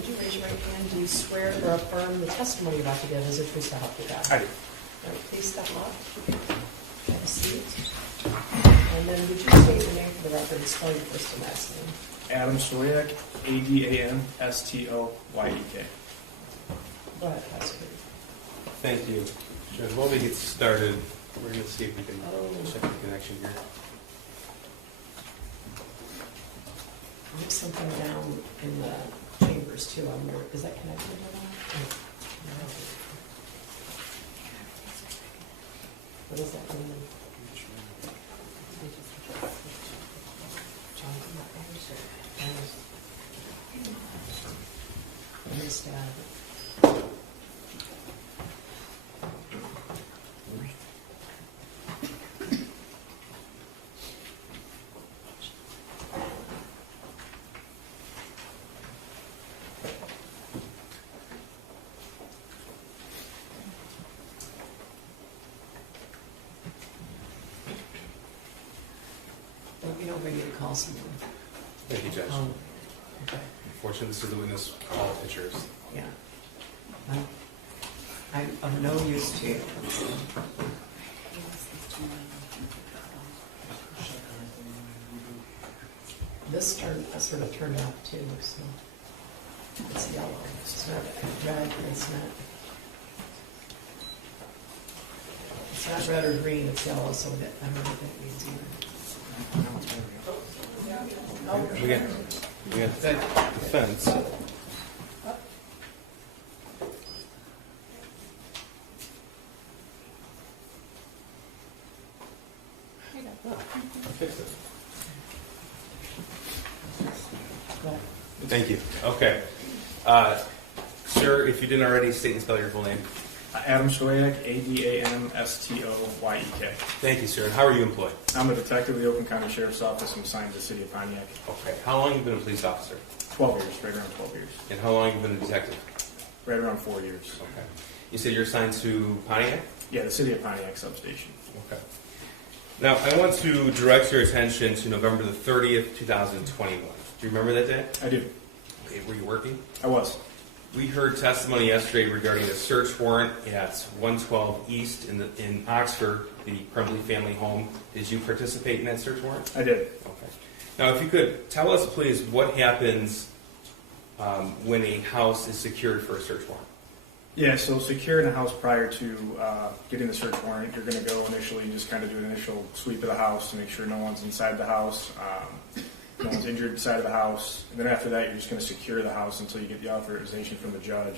Would you raise your right hand? Do you swear or affirm the testimony you're about to give is the truth to help you God? I do. All right, please step up. Have a seat. And then would you state your name for the record and spell your first and last name? Adam Stoyek, Adamstoyek. Go ahead, Pastor. Thank you. Judge, while we get started, we're going to see if we can check the connection here. There's something down in the chambers too. I wonder, is that connected to that? No. What does that mean? Let me know when you call someone. Thank you, Judge. Okay. Unfortunately, this is the witness call pictures. Yeah. I'm of no use to you. This sort of turned off too, so it's yellow. It's not red, it's not red or green, it's yellow, so that, I don't know what that means either. We got the fence. Fix it. Thank you. Okay. Sir, if you didn't already, state and spell your full name. Adam Stoyek, Adamstoyek. Thank you, sir. And how are you employed? I'm a detective with the Oakland County Sheriff's Office. I'm assigned to the city of Pontiac. Okay. How long have you been a police officer? 12 years, right around 12 years. And how long have you been a detective? Right around 4 years. Okay. You said you're assigned to Pontiac? Yeah, the city of Pontiac substation. Okay. Now, I want to direct your attention to November the 30th, 2021. Do you remember that day? I do. Okay, were you working? I was. We heard testimony yesterday regarding a search warrant at 112 East in Oxford, the Crumbley family home. Did you participate in that search warrant? I did. Okay. Now, if you could tell us, please, what happens when a house is secured for a search warrant? Yeah, so securing a house prior to getting the search warrant, you're going to go initially and just kind of do an initial sweep of the house to make sure no one's inside the house, no one's injured inside of the house, and then after that you're just going to secure the house until you get the authorization from the judge.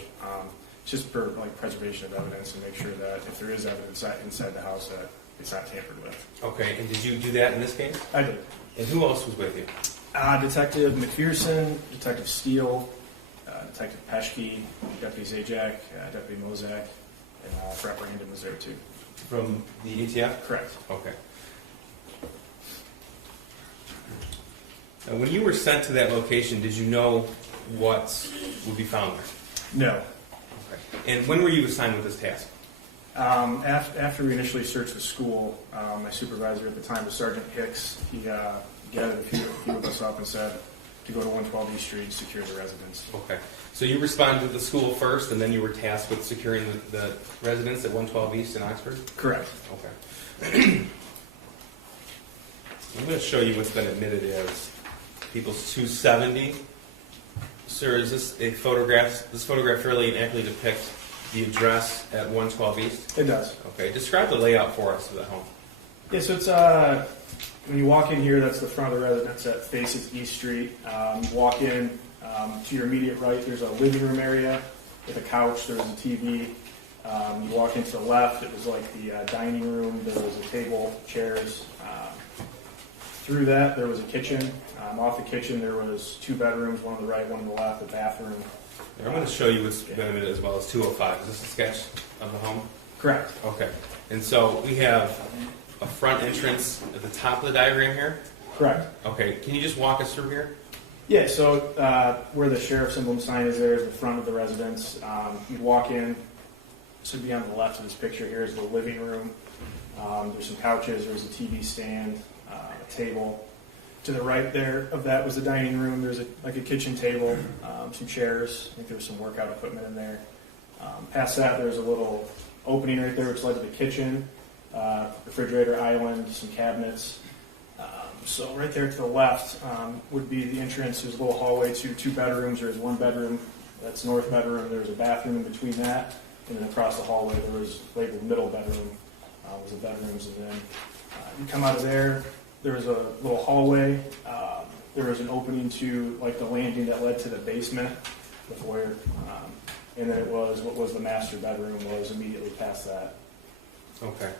It's just for like preservation of evidence and make sure that if there is evidence inside the house that it's not tampered with. Okay, and did you do that in this case? I did. And who else was with you? Detective McPherson, Detective Steele, Detective Peschke, Deputy Zajac, Deputy Mozak, and Representative was there too. From the ATF? Correct. Okay. Now, when you were sent to that location, did you know what would be found there? No. Okay. And when were you assigned with this task? After we initially searched the school, my supervisor at the time was Sergeant Hicks. He gathered a few of us up and said to go to 112 East Street and secure the residence. Okay. So you responded to the school first, and then you were tasked with securing the residence at 112 East in Oxford? Correct. Okay. I'm going to show you what's been admitted as People's 270. Sir, is this a photograph? This photograph really accurately depicts the address at 112 East? It does. Okay. Describe the layout for us of the home. Yeah, so it's when you walk in here, that's the front of the residence that faces East Street. You walk in to your immediate right, there's a living room area with a couch. There was a TV. You walk into the left, it was like the dining room. There was a table, chairs. Through that, there was a kitchen. Off the kitchen, there was 2 bedrooms, one on the right, one on the left, a bathroom. I'm going to show you what's been admitted as well as 205. Is this a sketch of the home? Correct. Okay. And so we have a front entrance at the top of the diagram here? Correct. Okay. Can you just walk us through here? Yeah, so where the sheriff's emblem sign is, there is the front of the residence. You walk in, this would be on the left of this picture here is the living room. There's some couches, there's a TV stand, a table. To the right there of that was the dining room. There's like a kitchen table, some chairs. I think there was some workout equipment in there. Past that, there was a little opening right there which led to the kitchen, refrigerator island, some cabinets. So right there to the left would be the entrance. There's a little hallway to 2 bedrooms. There's 1 bedroom, that's north bedroom. There's a bathroom in between that. And then across the hallway there was labeled middle bedroom. Was the bedrooms. And then you come out of there, there was a little hallway. There was an opening to like the landing that led to the basement, the foyer. And then it was what was the master bedroom was immediately past that. Okay.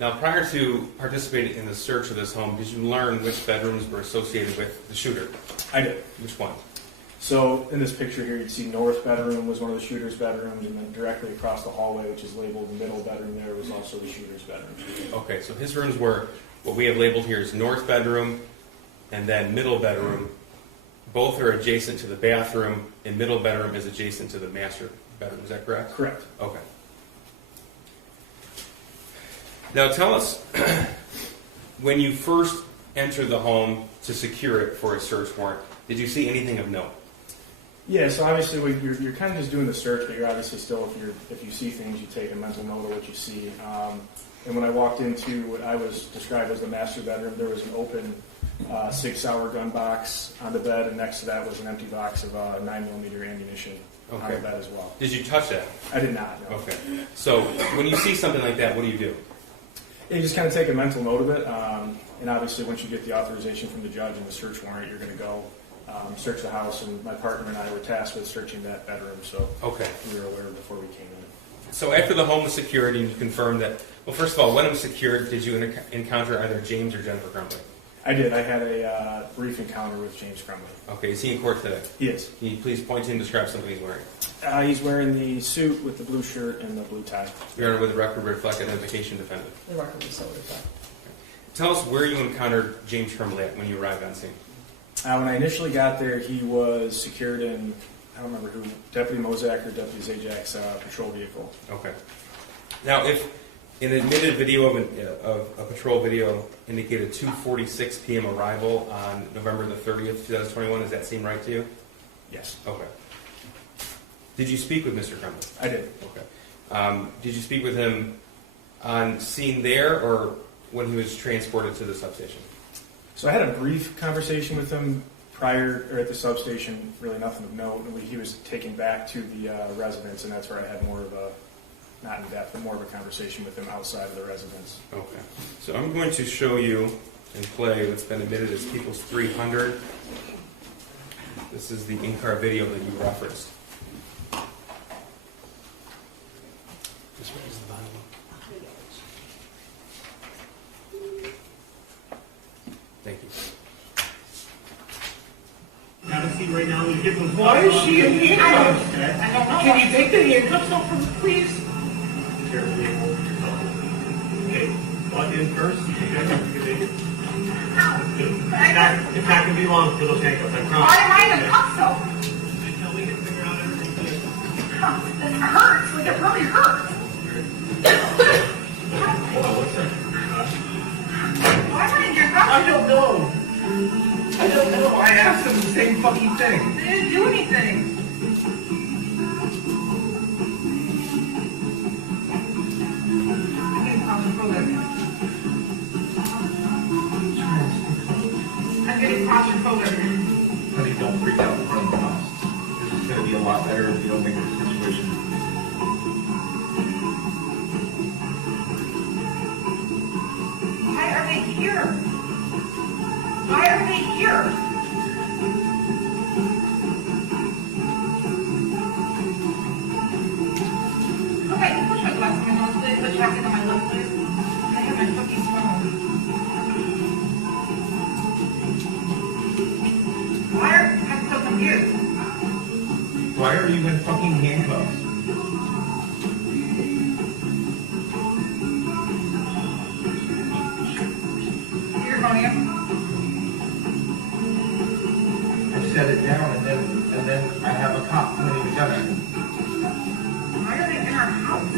Now, prior to participating in the search of this home, did you learn which bedrooms were associated with the shooter? I did. Which one? So in this picture here, you'd see north bedroom was one of the shooter's bedrooms, and then directly across the hallway, which is labeled the middle bedroom there, was also the shooter's bedroom. Okay, so his rooms were, what we have labeled here is north bedroom and then middle bedroom. Both are adjacent to the bathroom, and middle bedroom is adjacent to the master bedroom. Is that correct? Correct. Okay. Now tell us, when you first entered the home to secure it for a search warrant, did you see anything of note? Yeah, so obviously you're kind of just doing the search, but you're obviously still, if you see things, you take a mental note of what you see. And when I walked into what I was described as the master bedroom, there was an open 6-hour gun box on the bed, and next to that was an empty box of 9mm ammunition on the bed as well. Did you touch that? I did not, no. Okay. So when you see something like that, what do? You just kind of take a mental note of it, and obviously once you get the authorization from the judge and the search warrant, you're going to go search the house, and my partner and I were tasked with searching that bedroom, so we were aware before we came in. So after the home was secured and you confirmed that, well, first of all, when it was secured, did you encounter either James or Jennifer Crumbley? I did. I had a brief encounter with James Crumbley. Okay, is he in court today? He is. Can you please point to him and describe something he's wearing? He's wearing the suit with the blue shirt and the blue tie. Your Honor, with the record reflect identification defendant. The record was so reflect. Tell us where you encountered James Crumbley at when you arrived on scene. When I initially got there, he was secured in, I don't remember who, Deputy Mozak or Deputy Zajak's patrol vehicle. Okay. Now, if an admitted video of a patrol video indicated 2:46 p.m. arrival on November the 30th, 2021, does that seem right to you? Yes. Okay. Did you speak with Mr. Crumbley? I did. Okay. Did you speak with him on scene there or when he was transported to the substation? So I had a brief conversation with him prior, or at the substation, really nothing of note. And he was taken back to the residence, and that's where I had more of a, not in depth, but more of a conversation with him outside of the residence. Okay. So I'm going to show you and play what's been admitted as People's 300. This is the in-car video that you referenced. Just raise the volume. Thank you. Have a seat right now. You give them. Why is she in handcuffs? I don't know. Can you take the handcuffs off from me, please? Carefully hold yourself. Okay, butt in first. Okay, good. It's not going to be long for those handcuffs. I promise. Why am I in cuffs though? Until we can figure out everything. It hurts. Like it really hurts. What's that? Why am I in handcuffs? I don't know. I don't know. I asked them the same fucking thing. They didn't do anything. I'm getting claustrophobic. I'm getting claustrophobic. Honey, don't freak out in front of the house. This is going to be a lot better if you don't make this situation. Why are they here? Why are they here? Okay, can you push my glass on my nose, please? Put your hand on my lip, please. I have my fucking phone. I'm so confused. Why are you in fucking handcuffs? Your phone here? I set it down and then I have a cop pointing a gun at me. Why are they in our house?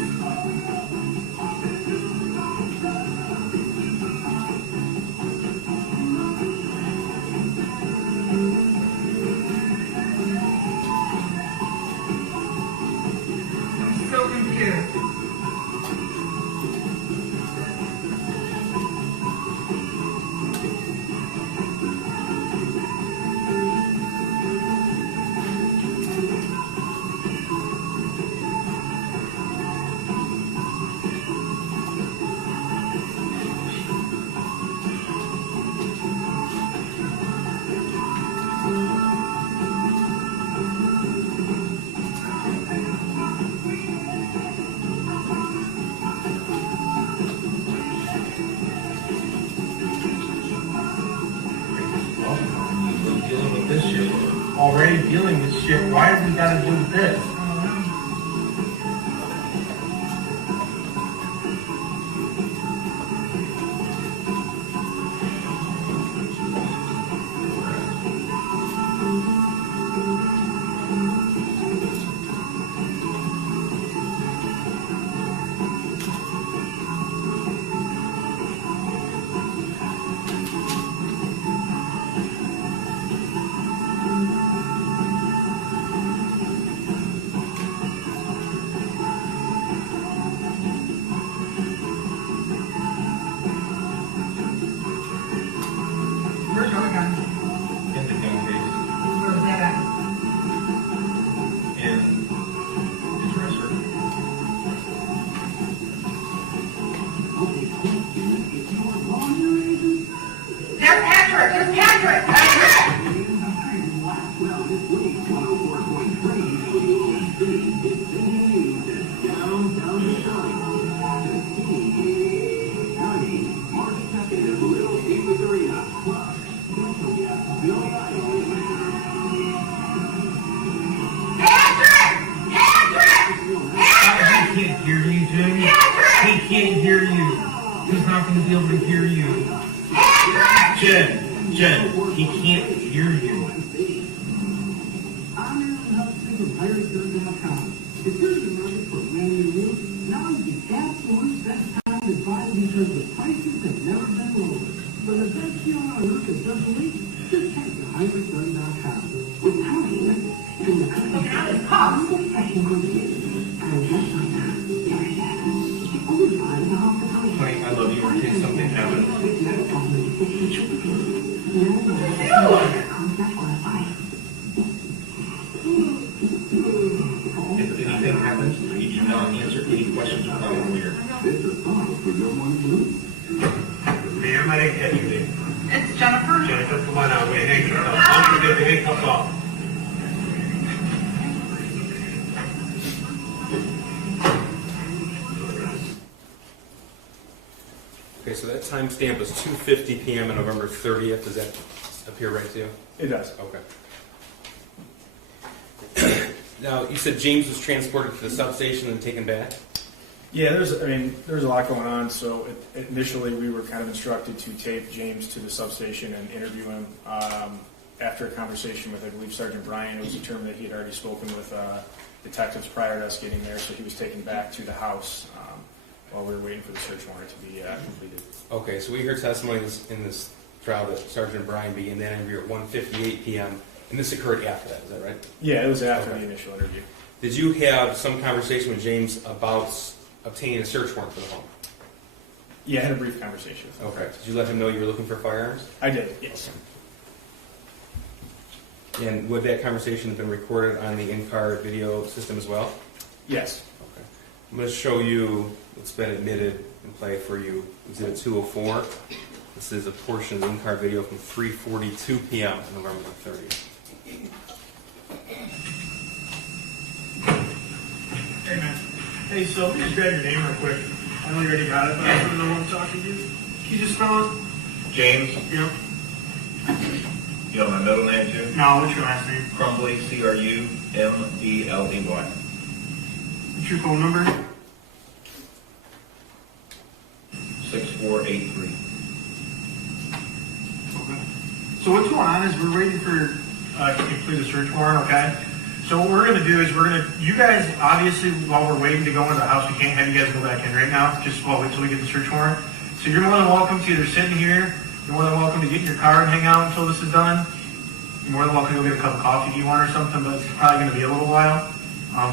this shit. Why have we gotta do this? Where's your other gun? In the gun case. Where was that at? In the dresser. There's Patrick! There's Patrick! Patrick! He can't hear you, Jim. He can't hear you. He's not going to be able to hear you. Jen, he can't hear you. Look at his cuffs. Honey, I love you in case something happens. If anything happens, you do not answer any questions without a lawyer. Ma'am, I didn't catch your name. It's Jennifer. Jennifer, come on out. Wait, handcuffs. Get the handcuffs off. Okay, so that timestamp was 2:50 p.m. on November 30th. Does that appear right to you? It does. Okay. Now, you said James was transported to the substation and taken back? Yeah, there's a lot going on. So initially, we were kind of instructed to tape James to the substation and interview him. After a conversation with, I believe, Sergeant Bryan, it was determined that he had already spoken with detectives prior to us getting there, so he was taken back to the house while we were waiting for the search warrant to be completed. Okay, so we heard testimony in this trial that Sergeant Bryan began that interview at 1:58 p.m., and this occurred after that, is that right? Yeah, it was after Okay. the initial interview. Did you have some conversation with James about obtaining a search warrant for the home? Yeah, I had a brief conversation with him. Okay. Did you let him know you were looking for firearms? I did, yes. And would that conversation have been recorded on the in-car video system as well? Yes. Okay. I'm going to show you what's been admitted and play for you. Exhibit 204. This is a portion of the in-car video from 3:42 p.m. on November 30th. Hey, man. Hey, so let me just grab your name real quick. I know you already got it, but I don't know who I'm talking to. Can you just spell it? James, Yep. you know my middle name too? No, what's your last name? Crumbley, Crumbley. What's your phone number? 6483. Okay. So what's going on is we're waiting for to complete the search warrant, okay? So what we're gonna do is you guys, obviously, while we're waiting to go into the house, we can't have you guys go back in right now, just while wait till we get the search warrant. So you're more than welcome to either sit in here, you're more than welcome to get in your car and hang out until this is done. You're more than welcome to go get a cup of coffee if you want or something, but it's probably gonna be a little while.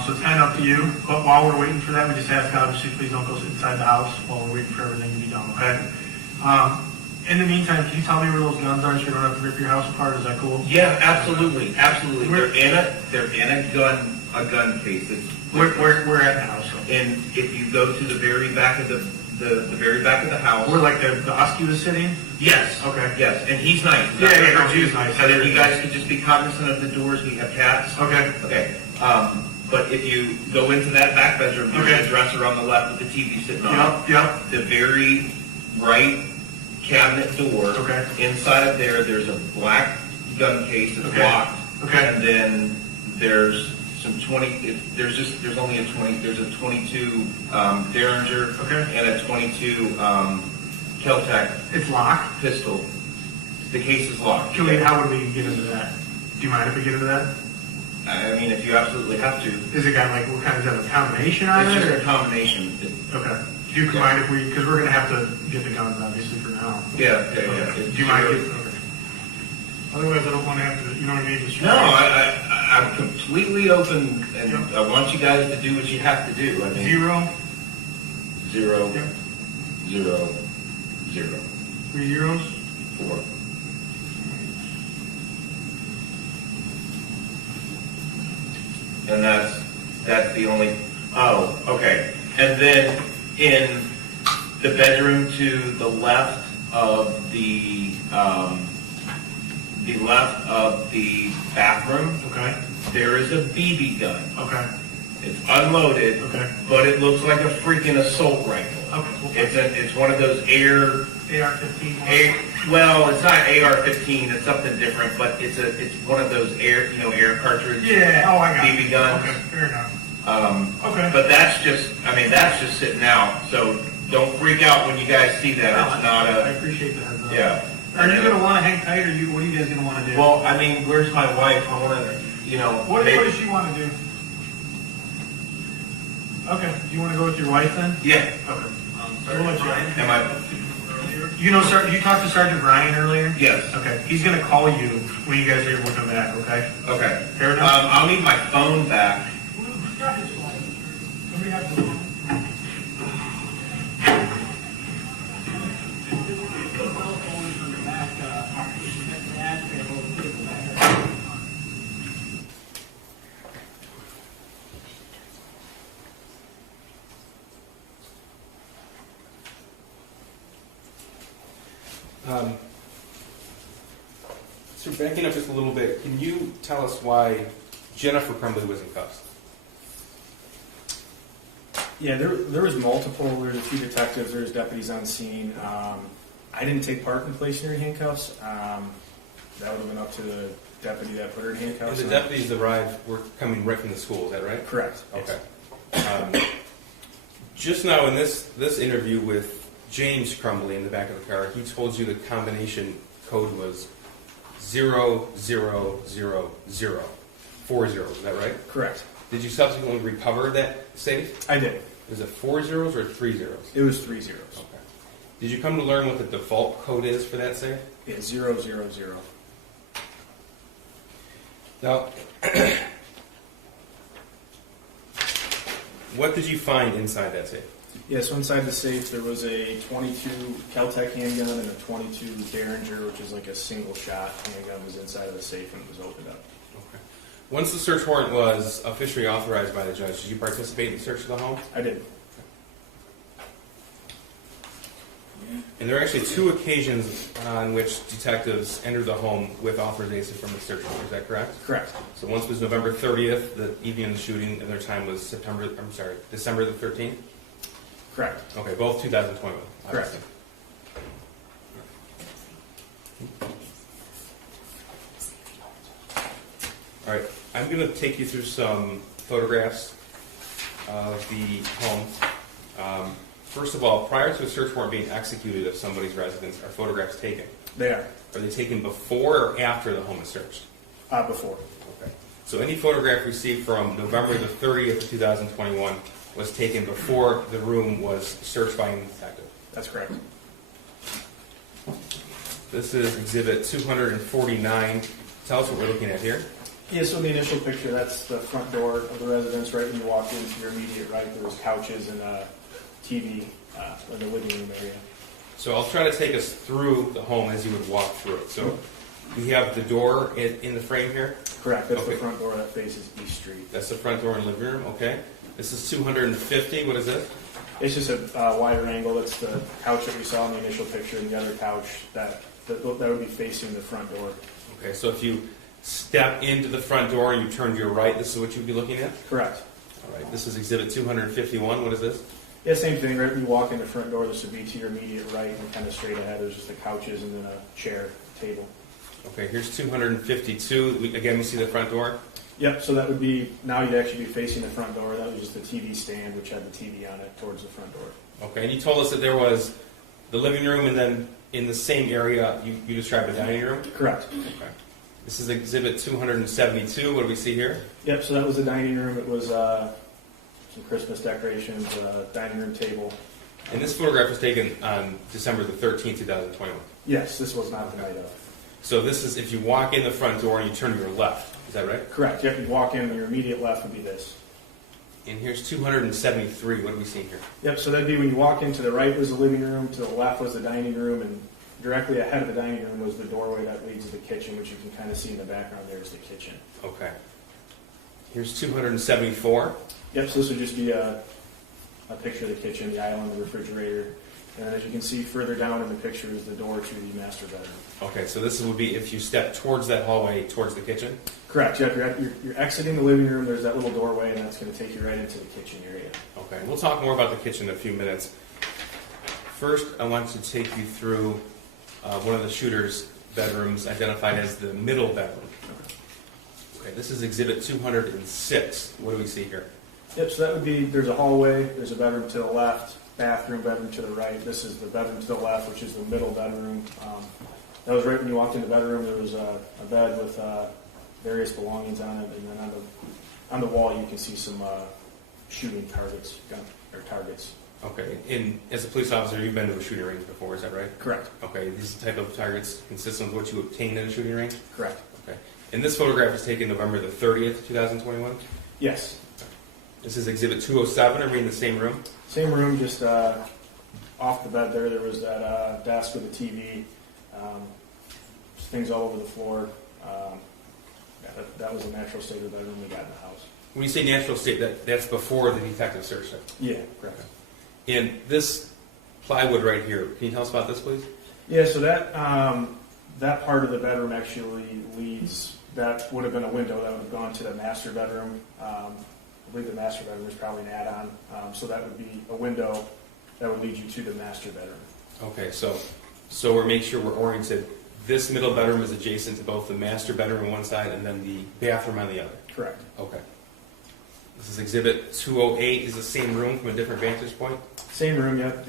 So it's kind of up to you, but while we're waiting for that, we just ask, obviously, please don't go sit inside the house while we're waiting for everything to be done, okay? In the meantime, can you tell me where those guns are so you don't have to rip your house apart? Is that cool? Yeah, absolutely. They're in a gun case. We're at the house. And if you go to the very back of the very back of the house. Where like the husky was sitting? Yes. Okay. Yes, and he's nice. Yeah, no, he's nice. So that you guys can just be cognizant of the doors. We have cats. Okay. Okay. But if you go into that back bedroom, there's a dresser on the left with the TV sitting on it. Yep. The very right cabinet door. Okay. Inside of there's a black gun case that's locked. Okay. And then there's some 20, there's only a 20, there's a 22 Derringer Okay. and a 22 Kel-Tec It's locked. pistol. The case is locked. How would we get into that? Do you mind if we get into that? I mean, if you absolutely have to. Is it got like, what kind of, is that a combination on It's it? just or- a combination. Okay. Do you mind if we, because we're gonna have to get the guns obviously for now. Yeah. Do you mind? Okay. Otherwise, I don't want to have to, you know what I mean? Just- No, I'm completely open, and I want you guys to do what you have to do. I mean, 0, 0, Yep. 0, 0, 3 zeros. 4. And that's the only, oh, okay. And then in the bedroom to the left of the bathroom, Okay. there is a BB gun. Okay. It's unloaded, Okay. but it looks like a freaking assault rifle. Okay. It's one of those AR-15. well, it's not AR-15, it's something different, but it's one of those air cartridge Yeah. Oh, I got it. BB guns. Okay. Fair enough. Okay. But that's just sitting out. So don't freak out when you guys see that. It's not I a, appreciate the heads up. yeah. Are you gonna want to hang tight, or what are you guys gonna want to do? Well, I mean, where's my wife? I want to, What maybe- does she want to do? Okay. Do you want to go with your wife then? Yeah. Okay. We'll let you. Am I? You talked to Sergeant Brian earlier? Yes. Okay. He's gonna call you when you guys are able to come back. Okay. Okay. Fair enough. I'll need my phone back. Somebody have the- So backing up just a little bit, can you tell us why Jennifer Crumbley was in cuffs? Yeah, there was multiple. There was a few detectives. There was deputies on scene. I didn't take part in placing her in handcuffs. That would have been up to the deputy that put her in And handcuffs. the deputies arrived were coming right from the school, is that right? Correct. Okay. Just now in this interview with James Crumbley in the back of the car, he told you the combination code was 0000, 4 zeros, is that right? Correct. Did you subsequently recover that safe? I did. Is it 4 zeros or 3 zeros? It was 3 zeros. Okay. Did you come to learn what the default code is for that safe? Yeah, 000. Now, what did you find inside that safe? Yeah, so inside the safe there was a 22 Kel-Tec handgun and a 22 Derringer, which is like a single shot handgun, was inside of the safe when it was opened up. Okay. Once the search warrant was officially authorized by the judge, did you participate in the search of the home? I did. And there are actually 2 occasions on which detectives entered the home with authorization from the search warrant. Is that correct? Correct. So once was November 30th, the evening of the shooting, and their time was December the 13th? Correct. Okay, both 2021. Correct. All right, I'm going to take you through some photographs of the home. First of all, prior to a search warrant being executed of somebody's residence, are photographs taken? They are. Are they taken before or after the home is searched? Before. Okay. So any photograph received from November the 30th of 2021 was taken before the room was searched by a detective? That's correct. This is exhibit 249. Tell us what we're looking at here. Yeah, so the initial picture, that's the front door of the residence. Right when you walk into your immediate right, there was couches and a TV in the living room area. So I'll try to take us through the home as you would walk through it. So we have the door in the frame here. Correct. That's Okay. the front door that faces East Street. That's the front door and living room, okay. This is 250, what is this? It's just a wider angle. That's the couch that we saw in the initial picture, and the other couch that would be facing the front door. Okay, so if you step into the front door and you turn to your right, this is what you'd be looking at? Correct. All right, this is exhibit 251, what is this? Yeah, same thing. Right when you walk in the front door, this would be to your immediate right, and kind of straight ahead, there's just the couches and then a chair, table. Okay, here's 252. Again, we see the front door. Yep, so that would be, now you'd actually be facing the front door. That was just a TV stand, which had the TV on it towards the front door. Okay, and you told us that there was the living room, and then in the same area, you described a dining room? Correct. Okay. This is exhibit 272. What do we see here? Yep, so that was the dining room. It was some Christmas decorations, dining room table. And this photograph was taken on December the 13th, 2021. Yes, this was not the night of. So this is if you walk in the front door and you turn to your left. Is that right? Correct. Yep, you walk in, and your immediate left would be this. And here's 273. What do we see here? Yep, so that'd be when you walk in, to the right was the living room, to the left was the dining room, and directly ahead of the dining room was the doorway that leads to the kitchen, which you can kind of see in the background there is the kitchen. Okay. Here's 274. Yep, so this would just be a picture of the kitchen, the island, the refrigerator, and then as you can see further down in the picture is the door to the master bedroom. Okay, so this would be if you step towards that hallway, towards the kitchen? Correct, yep, you're exiting the living room, there's that little doorway, and that's going to take you right into the kitchen area. Okay, we'll talk more about the kitchen in a few minutes. First, I want to take you through one of the shooter's bedrooms identified as the middle bedroom. Okay, this is exhibit 206. What do we see here? Yep, so that would be, there's a hallway, there's a bedroom to the left, bedroom to the right. This is the bedroom to the left, which is the middle bedroom. That was right when you walked in the bedroom. There was a bed with various belongings on it, and then on the wall you can see some shooting targets. Okay, and as a police officer, you've been to a shooting range before, is that right? Correct. Okay, these type of targets consistent with what you obtained at a shooting range? Correct. Okay, and this photograph was taken November the 30th, 2021? Yes. This is exhibit 207. Are we in the same room? Same room, just off the bed there. There was that desk with a TV, things all over the floor. That was the natural state of the bedroom we got in the house. When you say natural state, that's before the detective searched it? Yeah, correct. And this plywood right here, can you tell us about this, please? Yeah, so that part of the bedroom actually leads, that would have been a window that would have gone to the master bedroom. I believe the master bedroom is probably an add-on, so that would be a window that would lead you to the master bedroom. Okay, so we're making sure we're oriented. This middle bedroom is adjacent to both the master bedroom on one side and then the bathroom on the other. Correct. Okay. This is exhibit 208. Is the same room from a different vantage point? Same room, yep.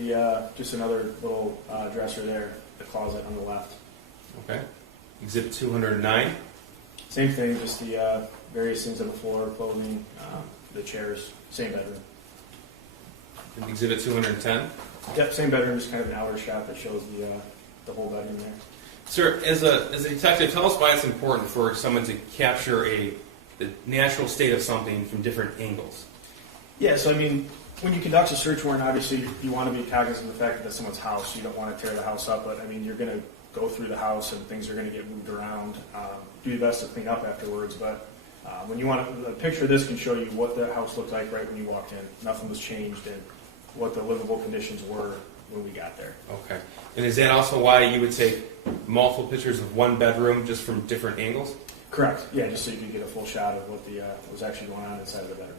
Just another little dresser there, the closet on the left. Okay. Exhibit 209. Same thing, just the various things on the floor, clothing, the chairs, same bedroom. And exhibit 210. Yep, same bedroom, just kind of an outer shot that shows the whole bedroom there. Sir, as a detective, tell us why it's important for someone to capture the natural state of something from different angles. Yeah, so I mean, when you conduct a search warrant, obviously you want to be cognizant of the fact that that's someone's house. You don't want to tear the house up, but I mean, you're going to go through the house and things are going to get moved around. Do your best to clean up afterwards, but when you want to, a picture of this can show you what the house looked like right when you walked in. Nothing was changed, and what the livable conditions were when we got there. Okay. And is that also why you would take multiple pictures of one bedroom just from different angles? Correct. Yeah, just so you could get a full shot of what was actually going on inside of the bedroom.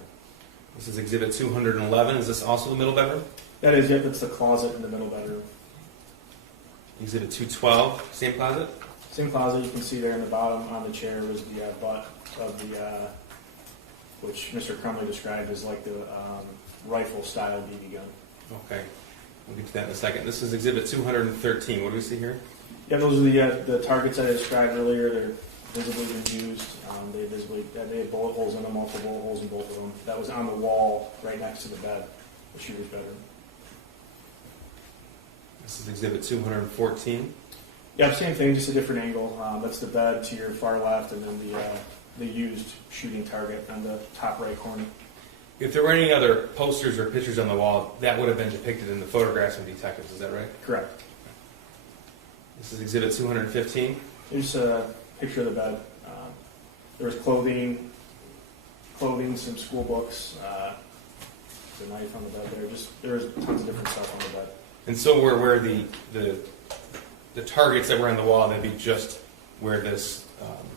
This is exhibit 211. Is this also the middle bedroom? That is, yep, it's the closet in the middle bedroom. Exhibit 212, same closet? Same closet, you can see there in the bottom on the chair was the butt of the, which Mr. Crumbley described as like the rifle-style BB gun. Okay. We'll get to that in a second. This is exhibit 213. What do we see here? Yeah, those are the targets I described earlier. They're visibly been used. They had bullet holes in them, multiple bullet holes in both of them. That was on the wall right next to the bed, the shooter's bedroom. This is exhibit 214. Yeah, same thing, just a different angle. That's the bed to your far left, and then the used shooting target on the top right corner. If there were any other posters or pictures on the wall, that would have been depicted in the photographs of detectives. Is that right? Correct. This is exhibit 215. Here's a picture of the bed. There was clothing, some school books, the knife on the bed there. There was tons of different stuff on the bed. And so where the targets that were on the wall, that'd be just where this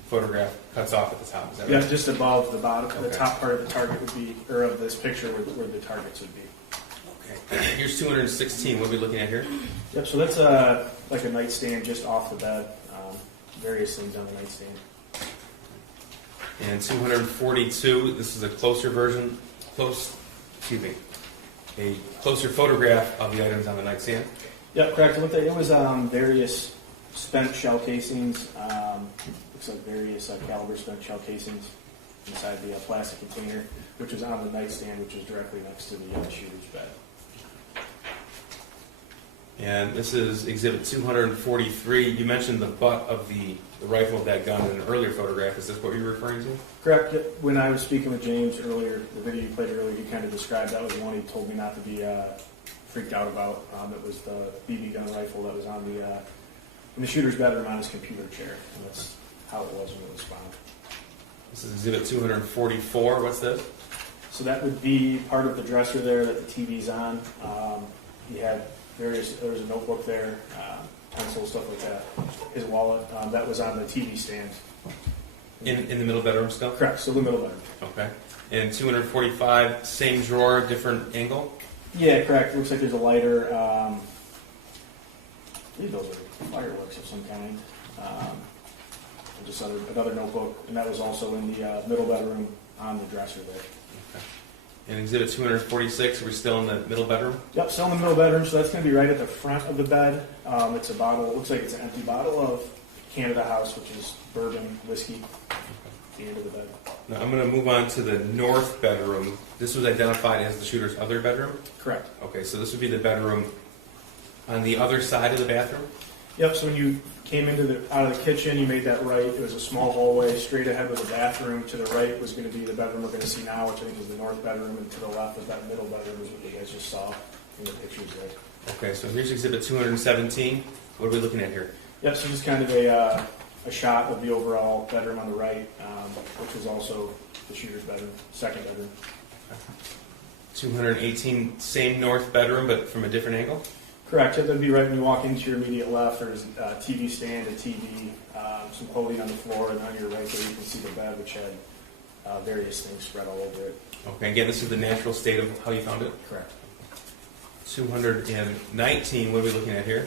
photograph cuts off at the top. Is that right? Yeah, just above the bottom, Okay. the top part of the target would be, or of this picture where the targets would be. Okay. Here's 216. What are we looking at here? Yep, so that's like a nightstand just off the bed. Various things on the nightstand. And 242, this is a closer version, a closer photograph of the items on the nightstand. Yep, correct. It was various spent shell casings. Looks like various caliber spent shell casings inside the plastic container, which was on the nightstand, which was directly next to the shooter's bed. And this is Exhibit 243. You mentioned the butt of the rifle of that gun in an earlier photograph. Is this what you're referring to? Correct. Yep. When I was speaking with James earlier, the video you played earlier, he kind of described that was the one he told me not to be freaked out about. It was the BB gun rifle that was on in the shooter's bedroom on his computer chair. And that's how it was when it was found. This is Exhibit 244. What's this? So that would be part of the dresser there that the TV's on. He had there was a notebook there, pencils, stuff like that. His wallet, that was on the TV stand. In the middle bedroom still? Correct, so the middle bedroom. Okay. And 245, same drawer, different angle? Yeah, correct. Looks like there's a lighter. I believe those are fireworks of some kind. Just another notebook, and that was also in the middle bedroom on the dresser there. Okay. And Exhibit 246, we're still in the middle bedroom? Yep, still in the middle bedroom, so that's going to be right at the front of the bed. It's a bottle, it looks like it's an empty bottle of Canada House, which is bourbon whiskey, at the end of the bed. Now I'm going to move on to the north bedroom. This was identified as the shooter's other bedroom? Correct. Okay, so this would be the bedroom on the other side of the bathroom? Yep, so when you came out of the kitchen, you made that right. It was a small hallway straight ahead of the bathroom. To the right was going to be the bedroom we're going to see now, which I think is the north bedroom, and to the left was that middle bedroom, is what you guys just saw in the pictures there. Okay, so here's Exhibit 217. What are we looking at here? Yep, so just kind of a shot of the overall bedroom on the right, which was also the shooter's bedroom, second bedroom. 218, same north bedroom, but from a different angle? Correct. That would be right when you walk into your immediate left. There's a TV stand, a TV, some clothing on the floor, and on your right there you can see the bed, which had various things spread all over it. Okay, again, this is the natural state of how you found it? Correct. 219, what are we looking at here?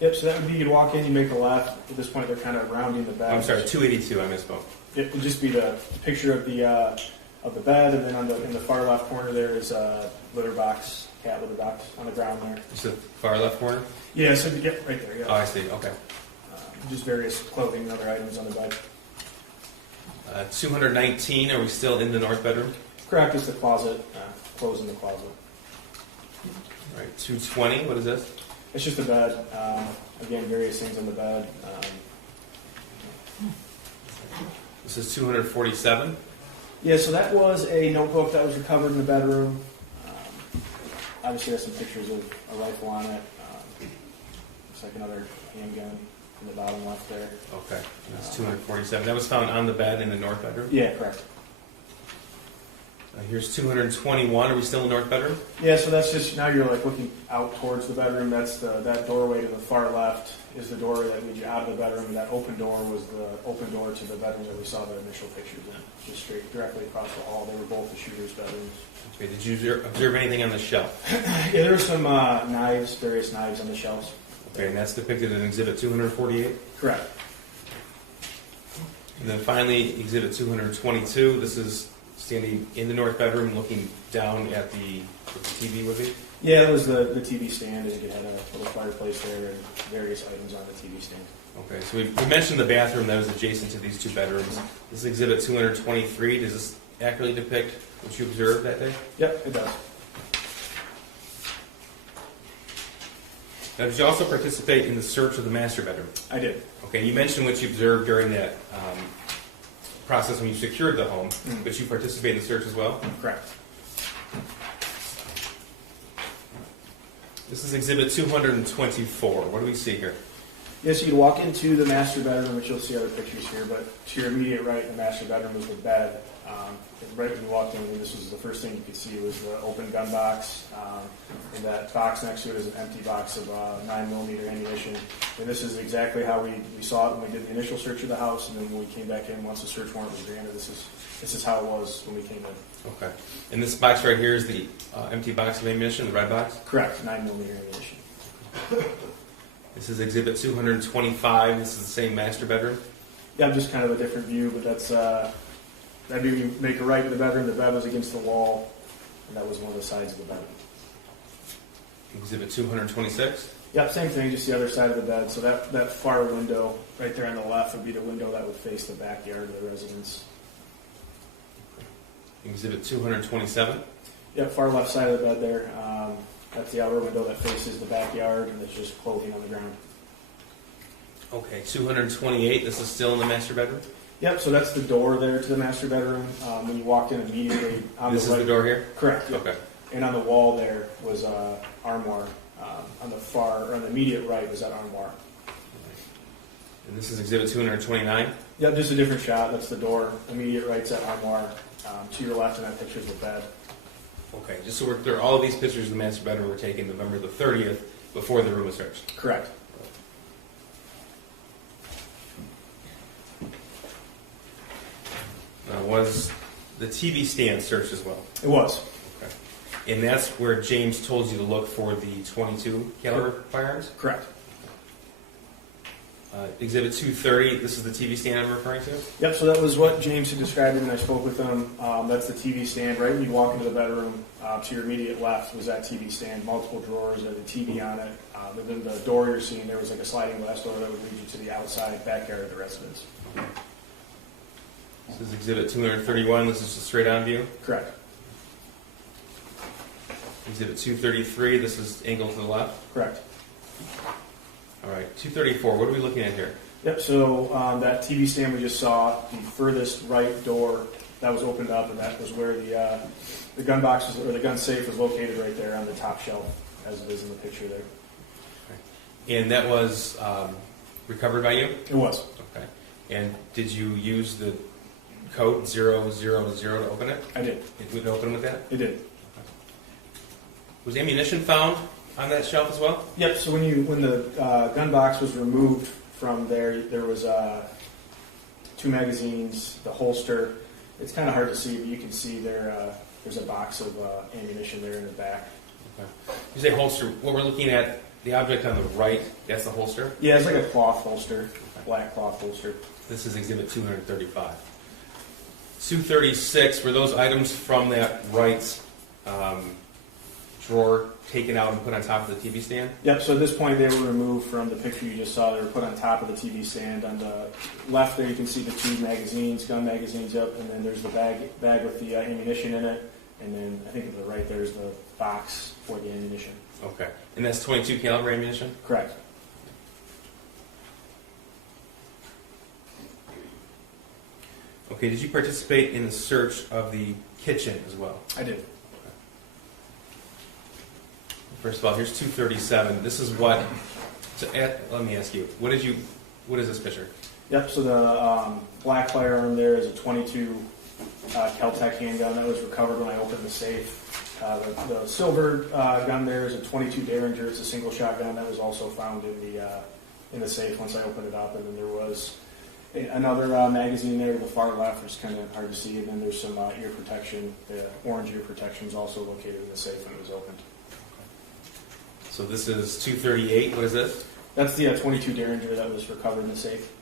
Yep, so that would be you'd walk in, you make a left. At this point, they're kind of rounding the bed. I'm sorry, 282, I misspoke. It would just be the picture of the bed, and then in the far left corner there is a litter box, cat litter box on the ground there. It's the far left corner? Yeah, so you get right there. Yeah. Oh, I see, okay. Just various clothing and other items on the bed. 219, are we still in the north bedroom? Correct, it's the closet, clothes in the closet. All right, 220, what is this? It's just a bed. Again, various things on the bed. This is 247. Yeah, so that was a notebook that was recovered in the bedroom. Obviously, there's some pictures of a rifle on it. Looks like another handgun in the bottom left there. Okay, that's 247. That was found on the bed in the north bedroom? Yeah, correct. Here's 221. Are we still in the north bedroom? Yeah, so that's just, now you're like looking out towards the bedroom. That's that doorway to the far left is the doorway that leads you out of the bedroom, and that open door was the open door to the bedroom that we saw the initial pictures in. Just straight, directly across the hall. They were both the shooter's bedrooms. Okay, did you observe anything on the shelf? Yeah, there were some knives, various knives on the shelves. Okay, and that's depicted in Exhibit 248? Correct. And then finally, Exhibit 222. This is standing in the north bedroom looking down at the TV would be? Yeah, it was the TV stand. As you could have a little fireplace there and various items on the TV stand. Okay, so we mentioned the bathroom that was adjacent to these two bedrooms. This is Exhibit 223. Does this accurately depict what you observed that day? Yep, it does. Now, did you also participate in the search of the master bedroom? I did. Okay, you mentioned what you observed during that process when you secured the home, but you participated in the search as well? Correct. This is Exhibit 224. What do we see here? Yes, you'd walk into the master bedroom, which you'll see other pictures here, but to your immediate right in the master bedroom was the bed. Right when you walked in, this was the first thing you could see was the open gun box. And that box next to it is an empty box of 9mm ammunition. And this is exactly how we saw it when we did the initial search of the house, and then when we came back in, once the search warrant was granted, this is how it was when we came in. Okay. And this box right here is the empty box of ammunition, the red box? Correct, 9mm ammunition. This is Exhibit 225. This is the same master bedroom? Yeah, just kind of a different view, but that's that'd be, you make a right to the bedroom, the bed was against the wall, and that was one of the sides of the bedroom. Exhibit 226. Yep, same thing, just the other side of the bed. So that far window right there on the left would be the window that would face the backyard of the residence. Exhibit 227. Yep, far left side of the bed there. That's the outer window that faces the backyard, and it's just clothing on the ground. Okay, 228. This is still in the master bedroom. Yep, so that's the door there to the master bedroom. When you walked in immediately on This the is right, the door here. correct. Yep. Okay. And on the wall there was armoire. On the far or on the immediate right was that armoire. And this is exhibit 229. Yep, just a different shot. That's the door. Immediate right's that armoire. To your left, and that picture's the bed. Okay, just so we're clear, all of these pictures of the master bedroom were taken November the 30th before the room was searched. Correct. Was the TV stand searched as well? It was. Okay. And that's where James told you to look for the 22 caliber firearms? Correct. Exhibit 230, this is the TV stand I'm referring to? Yep, so that was what James had described when I spoke with him. That's the TV stand, right? When you walk into the bedroom, to your immediate left was that TV stand, multiple drawers, had a TV on it. And then the door you're seeing, there was like a sliding glass door that would lead you to the outside backyard of the residence. This is exhibit 231, this is just straight on view. Correct. Exhibit 233, this is angled to the left. Correct. All right, 234, what are we looking at here? Yep, so that TV stand we just saw, the furthest right door that was opened up, and that was where the gun box was, or the gun safe was located right there on the top shelf, as it is in the picture there. Okay. And that was recovered by you? It was. Okay. And did you use the code 000 to open it? I did. It would open with that? It did. Was ammunition found on that shelf as well? Yep. So when the gun box was removed from there, there was 2 magazines, the holster. It's kind of hard to see, but you can see there. There's a box of ammunition there in the back. Okay. You say holster. What we're looking at, the object on the right, that's the holster? Yeah, it's like a cloth holster, black cloth holster. This is exhibit 235. 236, were those items from that right drawer taken out and put on top of the TV stand? Yep, so at this point they were removed from the picture you just saw. They were put on top of the TV stand. On the left there you can see the 2 magazines, gun magazines up, and then there's the bag with the ammunition in it. And then I think to the right there's the box for the ammunition. Okay. And that's 22 caliber ammunition? Correct. Okay, did you participate in the search of the kitchen as well? I did. First of all, here's 237. This is what, let me ask you, what is this picture? Yep, so the black firearm there is a 22 Kel-Tec handgun that was recovered when I opened the safe. The silver gun there is a 22 Derringer. It's a single shotgun that was also found in the safe once I opened it up. And then there was another magazine there to the far left, which is kind of hard to see. And then there's some ear protection. The orange ear protection is also located in the safe when it was opened. So this is 238. What is this? That's the 22 Derringer that was recovered in the safe.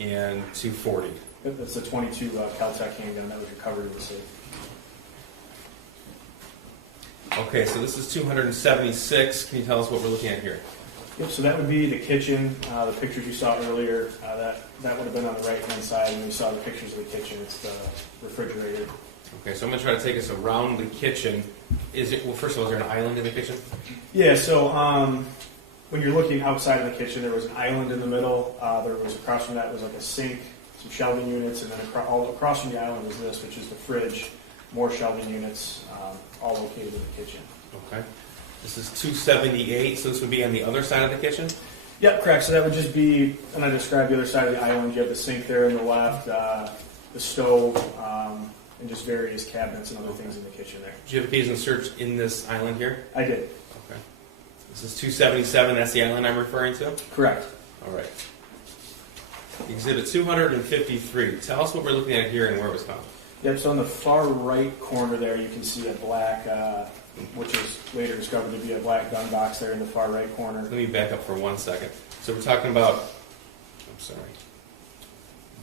And 240. Yep, that's the 22 Kel-Tec handgun that was recovered in the safe. Okay, so this is 276. Can you tell us what we're looking at here? Yep, so that would be the kitchen. The pictures you saw earlier, that would have been on the right-hand side. When you saw the pictures of the kitchen, it's the refrigerator. Okay, so I'm going to try to take us around the kitchen. Well, first of all, is there an island in the kitchen? Yeah, so when you're looking outside of the kitchen, there was an island in the middle. There was across from that was like a sink, some shelving units, and then all across from the island was this, which is the fridge, more shelving units, all located in the kitchen. Okay. This is 278, so this would be on the other side of the kitchen? Yep, correct. So that would just be, and I described the other side of the island. You have the sink there on the left, the stove, and just various cabinets and other things in the kitchen there. Did you have keys and search in this island here? I did. Okay. This is 277, that's the island I'm referring to? Correct. All right. Exhibit 253. Tell us what we're looking at here and where it was found. Yep, so on the far right corner there, you can see a black, which is later discovered to be a black gun box there in the far right corner. Let me back up for 1 second. So we're talking about, I'm sorry,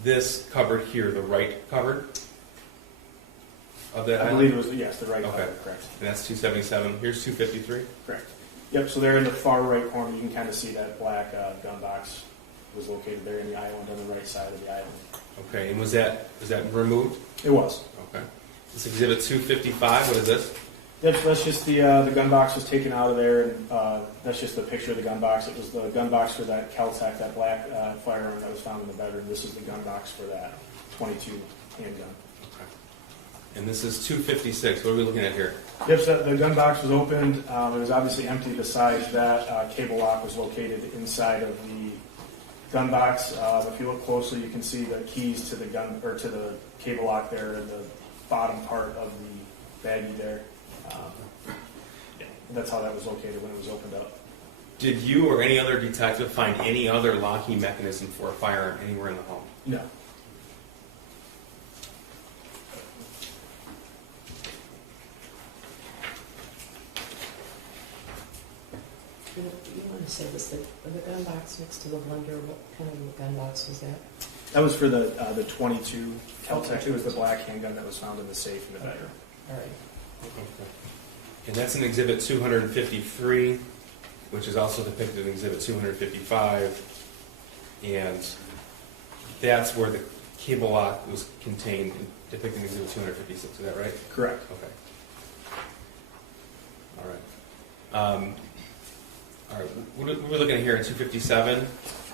this cupboard here, the right cupboard? of that I island? believe it was, yes, the right Okay. island, correct. And that's 277. Here's 253. Correct. Yep, so there in the far right corner, you can kind of see that black gun box was located there in the island on the right side of the island. Okay, and was that removed? It was. Okay. This exhibit 255, what is this? Yep, so that's just the gun box was taken out of there, and that's just the picture of the gun box. It was the gun box for that Kel-Tec, that black firearm that was found in the bedroom. This is the gun box for that 22 handgun. Okay. And this is 256. What are we looking at here? Yep, so the gun box was opened. It was obviously empty. Besides that, cable lock was located inside of the gun box. If you look closely, you can see the keys to the gun or to the cable lock there in the bottom part of the baggie there. That's how that was located when it was opened up. Did you or any other detective find any other locking mechanism for a firearm anywhere in the home? No. You want to say this, the gun box next to the blender, what kind of gun box was that? That was for the 22 Kel-Tec. It was the black handgun that was found in the safe in the bedroom. All right. And that's in exhibit 253, which is also depicted in exhibit 255. And that's where the cable lock was contained, depicted in exhibit 256. Is that right? Correct. Okay. All right. All right. What are we looking at here in 257?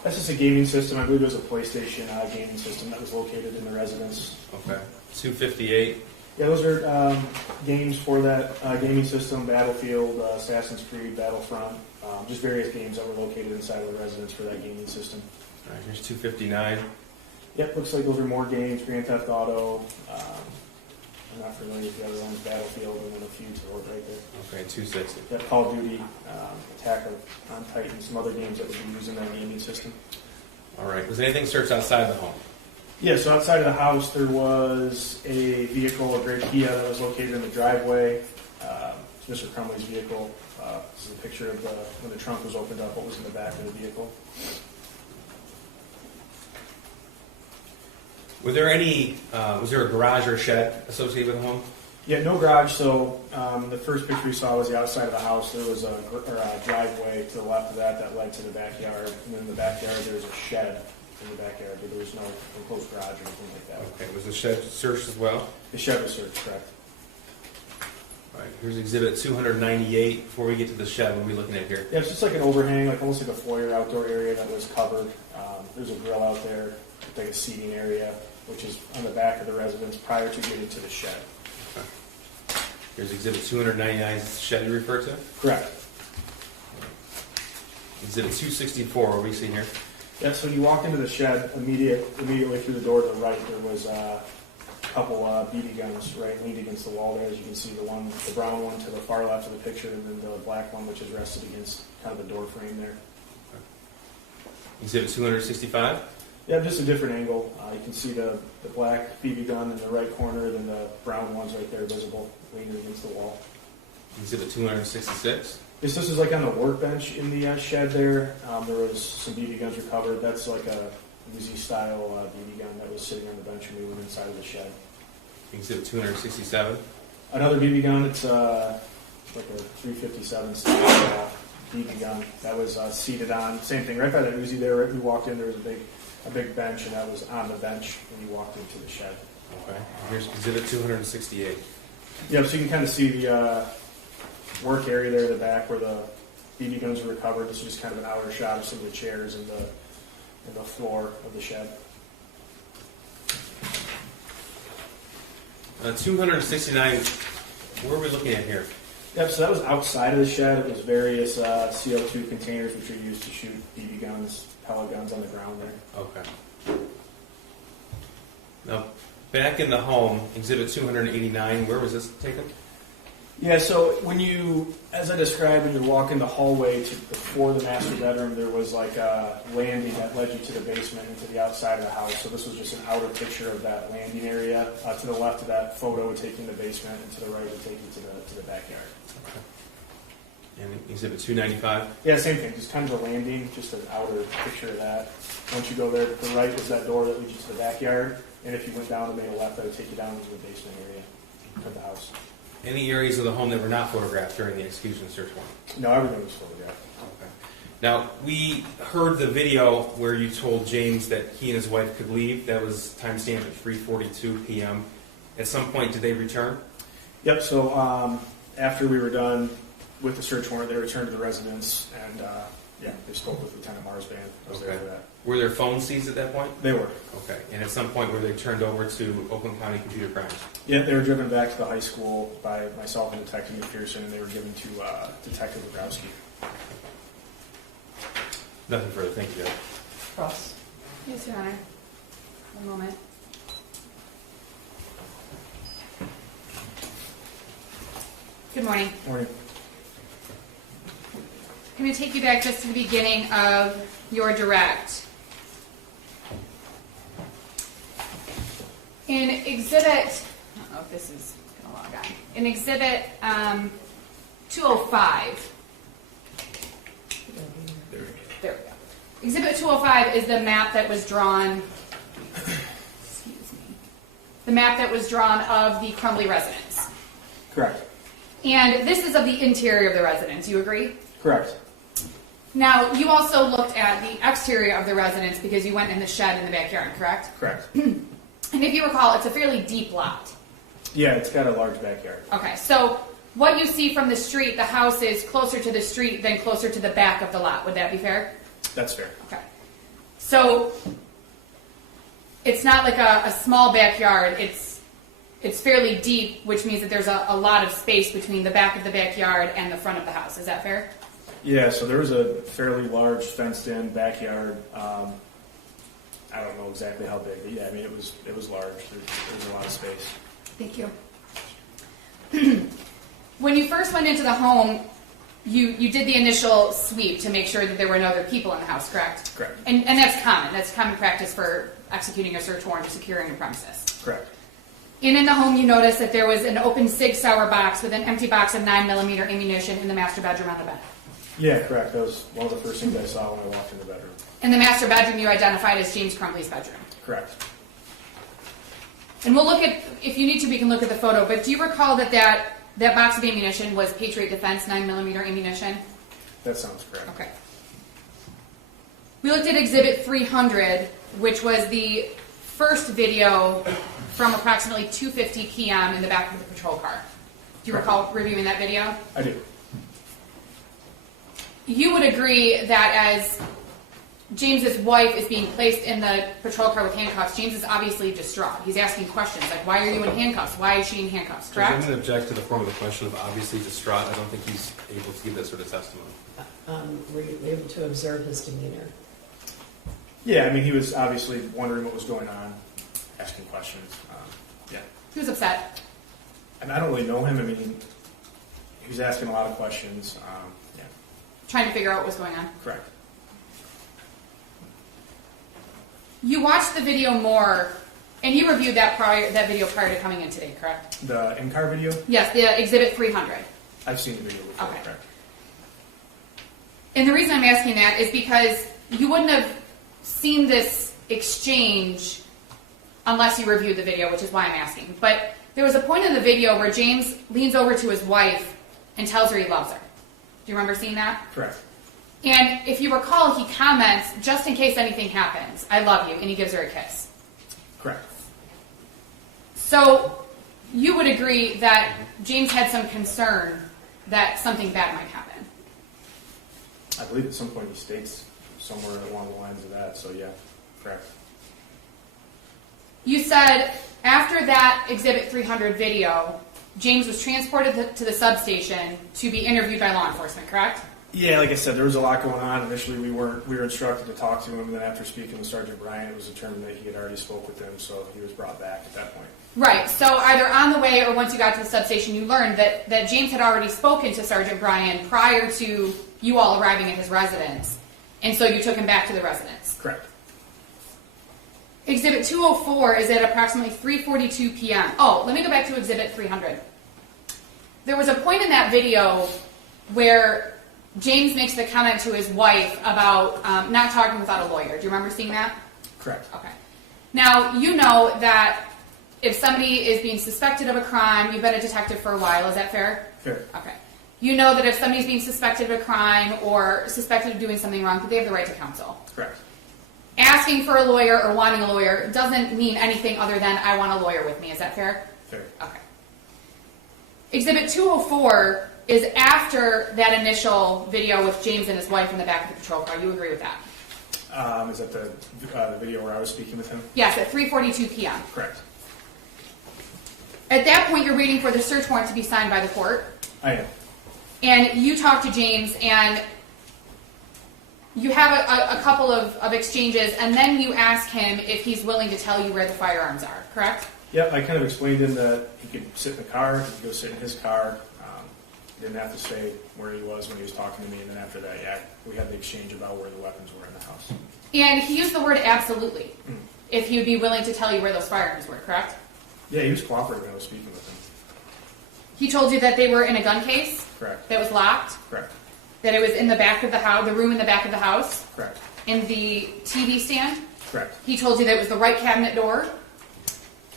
That's just a gaming system. I believe it was a PlayStation gaming system that was located in the residence. Okay. 258. Yeah, those are games for that gaming system, Battlefield, Assassin's Creed, Battlefront, just various games that were located inside of the residence for that gaming system. All right. Here's 259. Yep, looks like those are more games, Grand Theft Auto. I'm not familiar with the other ones, Battlefield, and then a few to work right there. Okay. 260. Yep, Call of Duty, Attack on Titan, some other games that would be using that gaming system. All right. Was anything searched outside the home? Yeah, so outside of the house, there was a vehicle, a gray Kia, that was located in the driveway. It's Mr. Crumbley's vehicle. This is a picture of when the trunk was opened up, what was in the back of the vehicle. Was there a garage or shed associated with the home? Yeah, no garage, so the first picture we saw was the outside of the house. There was a driveway to the left of that led to the backyard. And then in the backyard, there was a shed in the backyard, but there was no enclosed garage or anything like that. Okay. Was the shed searched as well? The shed was searched, correct. All right. Here's exhibit 298. Before we get to the shed, what are we looking at here? Yeah, it's just like an overhang, like almost like a foyer outdoor area that was covered. There's a grill out there, like a seating area, which is on the back of the residence prior to getting to the shed. Okay. Here's exhibit 299. Is this the shed you referred to? Correct. Exhibit 264. What do we see here? Yeah, so you walk into the shed, immediately through the door to the right, there was a couple BB guns, right, leaned against the wall there. As you can see, the brown one to the far left of the picture, and then the black one, which is rested against kind of the door frame there. Exhibit 265. Yeah, just a different angle. You can see the black BB gun in the right corner, then the brown one's right there visible, leaning against the wall. Exhibit 266. This is like on the workbench in the shed there. There was some BB guns recovered. That's like a Uzi style BB gun that was sitting on the bench when we went inside of the shed. Exhibit 267. Another BB gun. It's like a 357 style BB gun that was seated on. Same thing, right by that Uzi there. Right when we walked in, there was a big bench, and that was on the bench when you walked into the shed. Okay. Here's exhibit 268. Yeah, so you can kind of see the work area there in the back where the BB guns were recovered. This is just kind of an outer shot of some of the chairs and the floor of the shed. 269. What are we looking at here? Yep, so that was outside of the shed. It was various CO2 containers which are used to shoot BB guns, pellet guns on the ground there. Okay. Now, back in the home, exhibit 289, where was this taken? Yeah, so as I described, when you walk in the hallway before the master bedroom, there was like a landing that led you to the basement and to the outside of the house. So this was just an outer picture of that landing area. To the left of that photo would take you in the basement, and to the right would take you to the backyard. Okay. And exhibit 295? Yeah, same thing, just kind of a landing, just an outer picture of that. Once you go there, to the right was that door that leads you to the backyard, and if you went down and made a left, that would take you down into the basement area. of the house. Any areas of the home that were not photographed during the execution search warrant? No, everything was photographed. Okay. Now, we heard the video where you told James that he and his wife could leave. That was timestamped at 3:42 p.m. At some point, did they return? Yep, so after we were done with the search warrant, they returned to the residence, and they spoke with Lieutenant Marsban. I was there Okay. for that. Were there phones seized at that point? They were. Okay. And at some point, were they turned over to Oakland County Computer Crimes? Yeah, they were driven back to the high school by myself and Detective McPherson, and they were given to Detective Dabrowski. Nothing further. Thank you, Judge. Cross. Yes, Your Honor. One moment. Good morning. Morning. I'm going to take you back just to the beginning of your direct. In exhibit, I don't know if this is going to log on. In exhibit 205, There we go. there we go. Exhibit 205 is the map that was drawn, excuse me, the map that was drawn of the Crumbley residence. Correct. And this is of the interior of the residence, you agree? Correct. Now, you also looked at the exterior of the residence because you went in the shed in the backyard, correct? Correct. And if you recall, it's a fairly deep lot. Yeah, it's got a large backyard. Okay, so what you see from the street, the house is closer to the street than closer to the back of the lot. Would that be fair? That's fair. Okay. So it's not like a small backyard. It's fairly deep, which means that there's a lot of space between the back of the backyard and the front of the house. Is that fair? Yeah, so there was a fairly large fenced-in backyard. I don't know exactly how big, but yeah, I mean, it was large. There was a lot of space. Thank you. When you first went into the home, you did the initial sweep to make sure that there were no other people in the house, correct? Correct. And that's common. That's common practice for executing a search warrant or securing a premises. Correct. In the home, you noticed that there was an open Sig Sauer box with an empty box of 9mm ammunition in the master bedroom on the bed. Yeah, correct. That was one of the first things I saw when I walked in the bedroom. In the master bedroom, you identified as James Crumbley's bedroom. Correct. And we'll look at, if you need to, we can look at the photo, but do you recall that box of ammunition was Patriot Defense 9mm ammunition? That sounds correct. Okay. We looked at Exhibit 300, which was the first video from approximately 2:50 p.m. in the back of the patrol car. Do you recall reviewing that video? I do. You would agree that as James's wife is being placed in the patrol car with handcuffs, James is obviously distraught. He's asking questions like, why are you in handcuffs? Why is she in handcuffs, I'm correct? going to object to the form of the question of obviously distraught. I don't think he's able to give that sort of testimony. Were you able to observe his demeanor? Yeah, I mean, he was obviously wondering what was going on, asking questions. Yeah. He was upset. And I don't really know him. I mean, he was asking a lot of questions. Yeah. Trying to figure out what was going on. Correct. You watched the video more, and you reviewed that video prior to coming in today, correct? The in-car video? Yes, the Exhibit 300. I've seen the video before, Okay. correct. And the reason I'm asking that is because you wouldn't have seen this exchange unless you reviewed the video, which is why I'm asking. But there was a point in the video where James leans over to his wife and tells her he loves her. Do you remember seeing that? Correct. And if you recall, he comments, just in case anything happens, I love you, and he gives her a kiss. Correct. So you would agree that James had some concern that something bad might happen. I believe at some point he states somewhere along the lines of that, so yeah, correct. You said after that Exhibit 300 video, James was transported to the substation to be interviewed by law enforcement, correct? Yeah, like I said, there was a lot going on. Initially, we were instructed to talk to him, and then after speaking with Sergeant Bryan, it was determined that he had already spoke with him, so he was brought back at that point. Right, so either on the way or once you got to the substation, you learned that James had already spoken to Sergeant Bryan prior to you all arriving at his residence, and so you took him back to the residence. Correct. Exhibit 204 is at approximately 3:42 p.m. Oh, let me go back to Exhibit 300. There was a point in that video where James makes the comment to his wife about not talking without a lawyer. Do you remember seeing that? Correct. Okay. Now, you know that if somebody is being suspected of a crime, you've been a detective for a while, is that fair? Fair. Okay. You know that if somebody's being suspected of a crime or suspected of doing something wrong, that they have the right to counsel. Correct. Asking for a lawyer or wanting a lawyer doesn't mean anything other than I want a lawyer with me. Is that fair? Fair. Okay. Exhibit 204 is after that initial video with James and his wife in the back of the patrol car. You agree with that? Is that the video where I was speaking with him? Yes, at 3:42 p.m. Correct. At that point, you're waiting for the search warrant to be signed by the court. I am. And you talk to James, and you have a couple of exchanges, and then you ask him if he's willing to tell you where the firearms are, correct? Yep, I kind of explained to him that he could sit in the car, he could go sit in his car. Didn't have to say where he was when he was talking to me, and then after that, yeah, we had the exchange about where the weapons were in the house. And he used the word absolutely, if he would be willing to tell you where those firearms were, correct? Yeah, he was cooperating when I was speaking with him. He told you that they were in a gun case Correct. that was locked, Correct. that it was in the back of the house, the room in the back of the house, Correct. in the TV stand. Correct. He told you that it was the right cabinet door,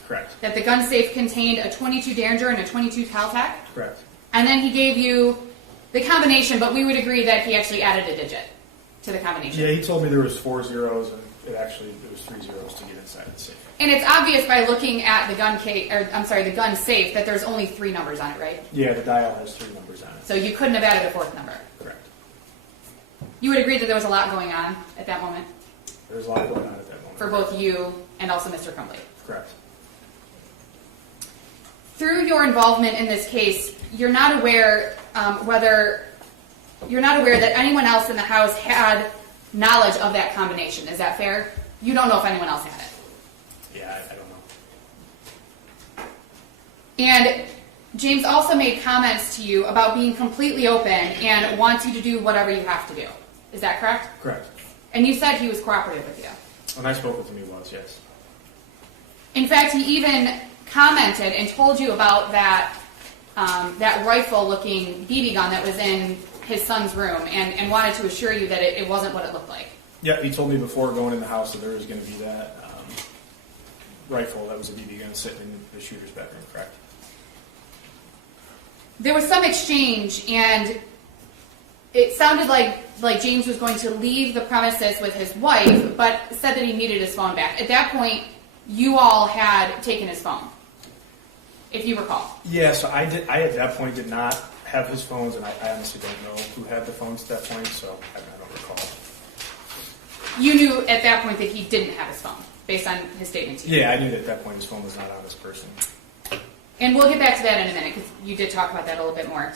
Correct. that the gun safe contained a .22 Derringer and a .22 Caltech. Correct. And then he gave you the combination, but we would agree that he actually added a digit to the combination. Yeah, he told me there was 4 zeros, and it was 3 zeros to get inside the safe. And it's obvious by looking at the gun the gun safe, that there's only 3 numbers on it, right? Yeah, the dial has 3 numbers on it. So you couldn't have added a 4th number. Correct. You would agree that there was a lot going on at that moment There was a lot going on at that moment. for both you and also Mr. Crumbley. Correct. Through your involvement in this case, you're not aware that anyone else in the house had knowledge of that combination. Is that fair? You don't know if anyone else had it. Yeah, I don't know. And James also made comments to you about being completely open and wants you to do whatever you have to do. Is that correct? Correct. And you said he was cooperative with you. When I spoke with him, he was, yes. In fact, he even commented and told you about that rifle-looking BB gun that was in his son's room and wanted to assure you that it wasn't what it looked like. Yeah, he told me before going in the house that there was going to be that rifle that was a BB gun sitting in the shooter's bedroom, correct? There was some exchange, and it sounded like James was going to leave the premises with his wife, but said that he needed his phone back. At that point, you all had taken his phone, if you recall. Yeah, so I at that point did not have his phones, and I honestly don't know who had the phones at that point, so I don't recall. You knew at that point that he didn't have his phone, based on his statement to you. Yeah, I knew that at that point his phone was not on this person. And we'll get back to that in a minute, because you did talk about that a little bit more.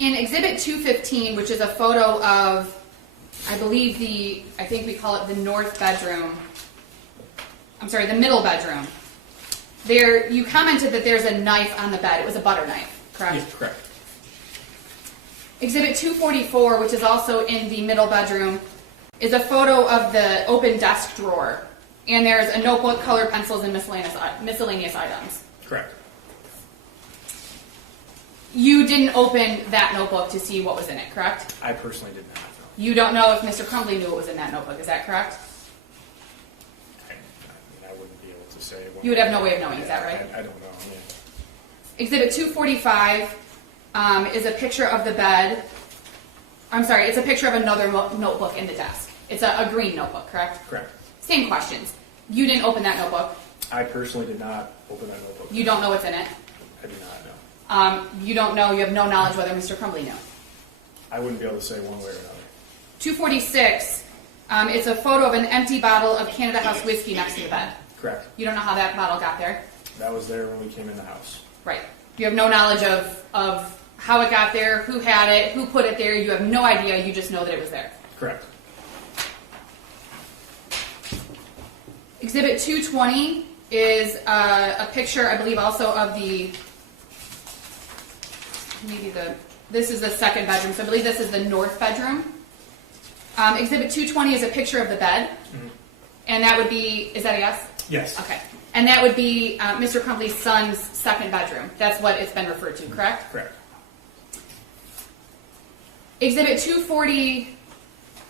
In Exhibit 215, which is a photo of, I think we call it the north bedroom, the middle bedroom. There, you commented that there's a knife on the bed. It was a butter knife, correct? Yeah, correct. Exhibit 244, which is also in the middle bedroom, is a photo of the open desk drawer. And there's a notebook, colored pencils, and miscellaneous items. Correct. You didn't open that notebook to see what was in it, correct? I personally did not. You don't know if Mr. Crumbley knew what was in that notebook, is that correct? I wouldn't be able to say. You would have no way of knowing, is that right? I don't know. Yeah. Exhibit 245 is a picture of the bed. It's a picture of another notebook in the desk. It's a green notebook, correct? Correct. Same questions. You didn't open that notebook. I personally did not open that notebook. You don't know what's in it. I do not know. You don't know, you have no knowledge whether Mr. Crumbley knew. I wouldn't be able to say one way or another. 246, it's a photo of an empty bottle of Canada House whiskey next to the bed. Correct. You don't know how that bottle got there? That was there when we came in the house. Right. You have no knowledge of how it got there, who had it, who put it there. You have no idea. You just know that it was there. Correct. Exhibit 220 is a picture, I believe, also of this is the second bedroom, so I believe this is the north bedroom. Exhibit 220 is a picture of the bed, and that would be, is that a yes? Yes. Okay. And that would be Mr. Crumbley's son's second bedroom. That's what it's been referred to, correct? Correct. Exhibit 240, I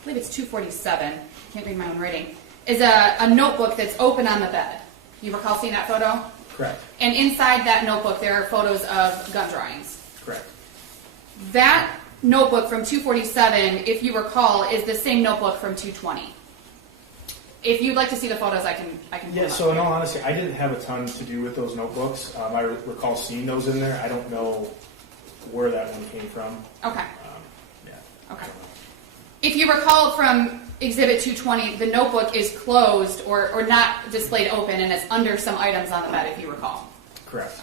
believe it's 247, can't read my own writing, is a notebook that's open on the bed. You recall seeing that photo? Correct. And inside that notebook, there are photos of gun drawings. Correct. That notebook from 247, if you recall, is the same notebook from 220. If you'd like to see the photos, I can pull Yeah, them so in up. all honesty, I didn't have a ton to do with those notebooks. I recall seeing those in there. I don't know where that one came from. Okay. Yeah. Okay. If you recall from Exhibit 220, the notebook is closed or not displayed open, and it's under some items on the bed, if you recall. Correct.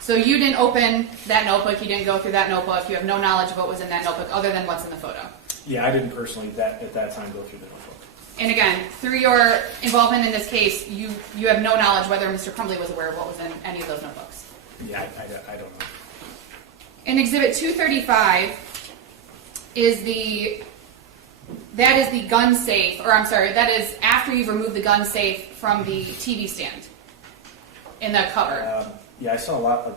So you didn't open that notebook, you didn't go through that notebook, you have no knowledge of what was in that notebook other than what's in the photo. Yeah, I didn't personally at that time go through the notebook. And again, through your involvement in this case, you have no knowledge whether Mr. Crumbley was aware of what was in any of those notebooks. Yeah, I don't know. In Exhibit 235 is the gun safe, or I'm sorry, that is after you've removed the gun safe from the TV stand in the cover. Yeah, I saw a lot of.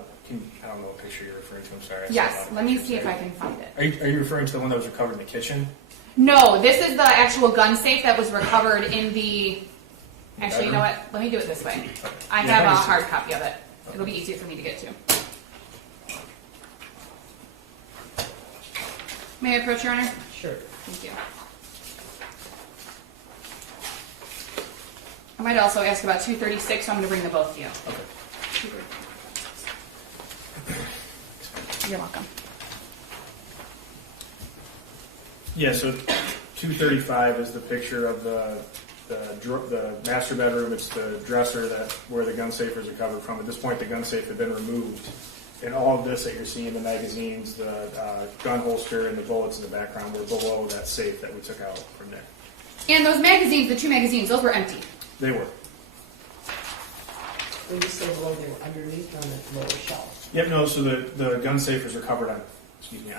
I don't know what picture you're referring to. I'm sorry. I saw a lot Yes, of let me pictures see if there. I can find it. Are you referring to the one that was recovered in the kitchen? No, this is the actual gun safe that was recovered in the. Actually, you know what? Let me do it this way. I Yeah, have let a me see. hard copy of it. It'll be easier for me to get to. May I approach, Your Honor? Sure. Thank you. I might also ask about 236, so I'm going to bring them both to you. Okay. You're welcome. Yeah, so 235 is the picture of the master bedroom. It's the dresser where the gun safe was recovered from. At this point, the gun safe had been removed. And all of this that you're seeing, the magazines, the gun holster, and the bullets in the background were below that safe that we took out from there. And those magazines, the 2 magazines, those were empty. They were. When you say below, they were underneath on the lower shelf. Yep, no, so the gun safe was recovered on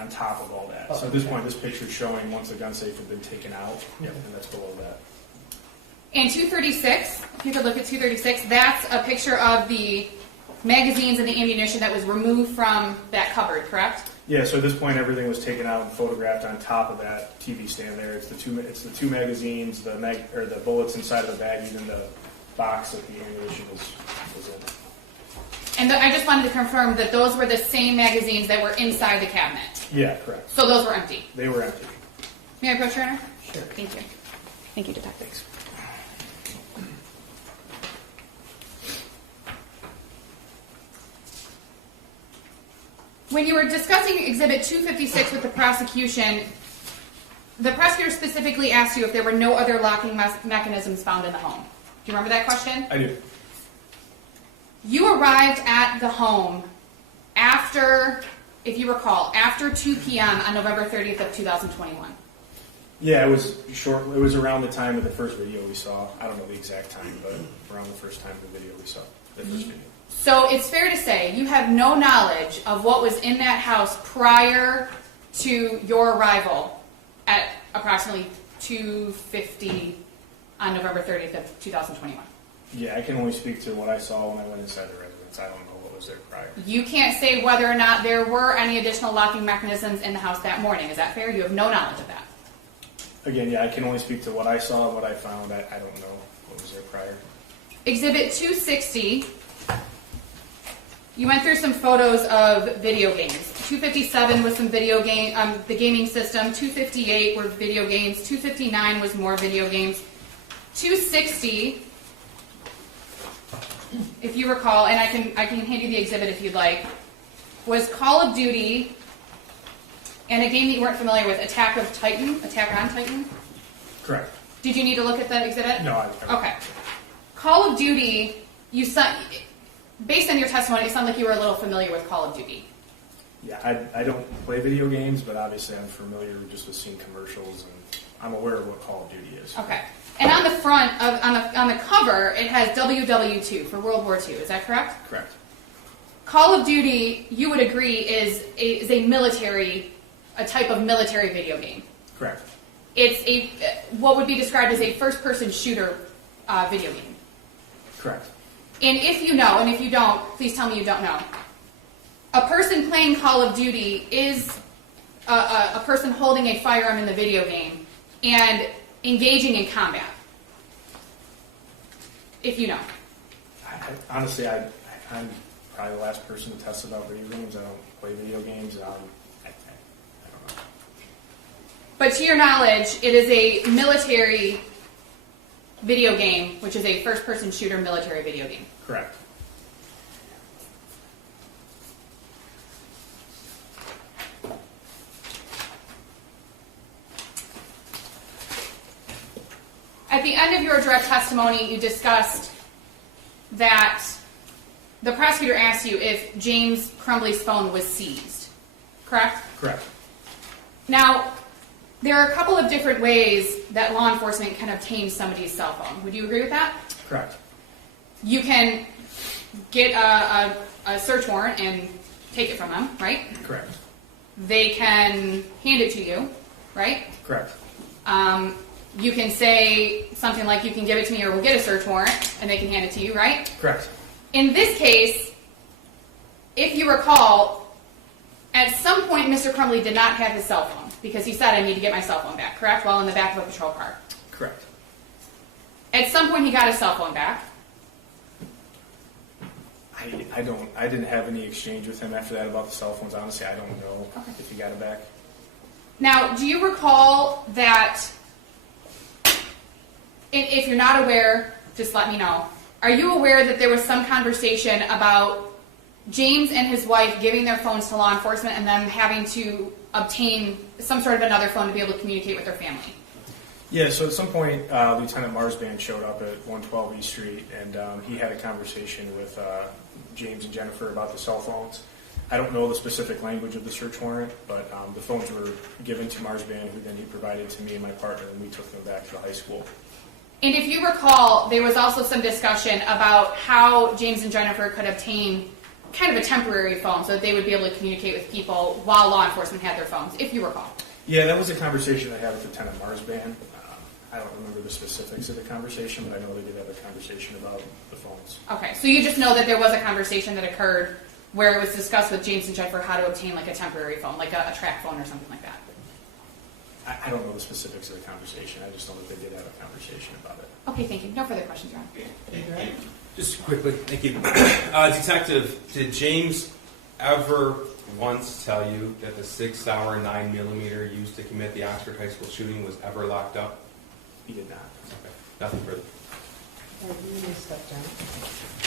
top of all that. Oh, So at this okay. point, this picture is showing once the gun safe had been taken out, yep, and that's below that. And 236, if you could look at 236, that's a picture of the magazines and the ammunition that was removed from that cupboard, correct? Yeah, so at this point, everything was taken out and photographed on top of that TV stand there. It's the two magazines, the bullets inside of the bag, even the box that the ammunition was in. And I just wanted to confirm that those were the same magazines that were inside the cabinet. Yeah, correct. So those were empty. They were empty. May I approach, Your Honor? Sure. Thank you. Thank you, detectives. When you were discussing Exhibit 256 with the prosecutor specifically asked you if there were no other locking mechanisms found in the home. Do you remember that question? I do. You arrived at the home after, if you recall, after 2 p.m. on November 30th of 2021. Yeah, it was short. It was around the time of the first video we saw. I don't know the exact time, but around the first time of the video we saw. The first video. So it's fair to say you have no knowledge of what was in that house prior to your arrival at approximately 2:50 on November 30th of 2021. Yeah, I can only speak to what I saw when I went inside the residence. I don't know what was there prior. You can't say whether or not there were any additional locking mechanisms in the house that morning. Is that fair? You have no knowledge of that. Again, yeah, I can only speak to what I saw and what I found. I don't know what was there prior. Exhibit 260, you went through some photos of video games. 257 was some video game, the gaming system. 258 were video games. 259 was more video games. 260, if you recall, and I can hand you the exhibit if you'd like, was Call of Duty and a game that you weren't familiar with, Attack on Titan. Correct. Did you need to look at that exhibit? No, Okay. Call of Duty, based on your testimony, it sounded like you were a little familiar with Call of Duty. Yeah, I don't play video games, but obviously I'm familiar just with seeing commercials, and I'm aware of what Call of Duty is. Okay. And on the front, on the cover, it has WW2 for World War II. Is that correct? Correct. Call of Duty, you would agree, is a type of military video game. Correct. It's what would be described as a first-person shooter video game. Correct. And if you know, and if you don't, please tell me you don't know. A person playing Call of Duty is a person holding a firearm in the video game, and engaging in combat? If you know. Honestly, I'm probably the last person to test about video games. I don't play video games. I don't know. But to your knowledge, it is a military video game, which is a first-person shooter military video game. Correct. At the end of your direct testimony, you discussed that the prosecutor asked you if James Crumbley's phone was seized, correct? Correct. Now, there are a couple of different ways that law enforcement can obtain somebody's cell phone. Would you agree with that? Correct. You can get a search warrant and take it from them, right? Correct. They can hand it to you, right? Correct. You can say something like, you can give it to me or we'll get a search warrant, and they can hand it to you, right? Correct. In this case, if you recall, at some point Mr. Crumbley did not have his cell phone because he said, I need to get my cell phone back, correct? While in the back of a patrol car. Correct. At some point he got his cell phone back. I didn't have any exchange with him after that about the cell phones. Honestly, I don't know if he got it back. Now, do you recall that, if you're not aware, just let me know, are you aware that there was some conversation about James and his wife giving their phones to law enforcement and them having to obtain some sort of another phone to be able to communicate with their family? Yeah, so at some point, Lieutenant Marsban showed up at 112 East Street, and he had a conversation with James and Jennifer about the cell phones. I don't know the specific language of the search warrant, but the phones were given to Marsban, who then he provided to me and my partner, and we took them back to the high school. And if you recall, there was also some discussion about how James and Jennifer could obtain kind of a temporary phone so that they would be able to communicate with people while law enforcement had their phones, if you recall. Yeah, that was a conversation I had with Lieutenant Marsban. I don't remember the specifics of the conversation, but I know they did have a conversation about the phones. Okay, so you just know that there was a conversation that occurred where it was discussed with James and Jennifer how to obtain like a temporary phone, like a track phone or something like that. I don't know the specifics of the conversation. I just know that they did have a conversation about it. Okay, thank you. No further questions, Ron. Just quickly, thank you. Detective, did James ever once tell you that the 6-hour 9mm used to commit the Oxford High School shooting was ever locked up? He did not. Okay, nothing further. You may step down.